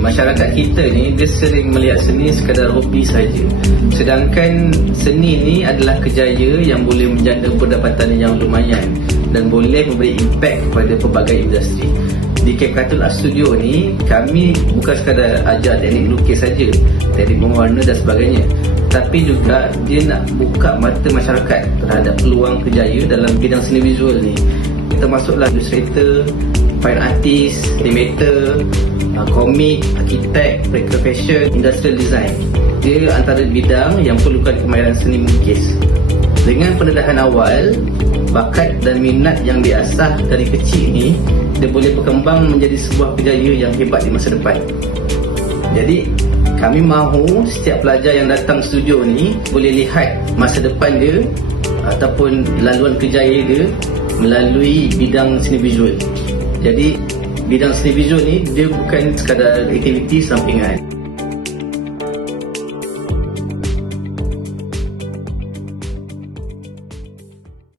masyarakat kita ni dia sering melihat seni sekadar hobi saja. Sedangkan seni ni adalah kerjaya yang boleh menjana pendapatan yang lumayan dan boleh memberi impak kepada pelbagai industri. Di Cape Cartoon Art Studio ni kami bukan sekadar ajar teknik lukis saja, teknik mewarna dan sebagainya. Tapi juga dia nak buka mata masyarakat terhadap peluang kerjaya dalam bidang seni visual ni. Termasuklah illustrator, fine artist, animator, uh, komik, arkitek, breaker fashion, industrial design. Dia antara bidang yang perlukan kemahiran seni melukis. Dengan pendedahan awal, bakat dan minat yang diasah dari kecil ni dia boleh berkembang menjadi sebuah kerjaya yang hebat di masa depan. Jadi kami mahu setiap pelajar yang datang studio ni boleh lihat masa depan dia ataupun laluan kerjaya dia melalui bidang seni visual. Jadi bidang seni visual ni dia bukan sekadar aktiviti sampingan.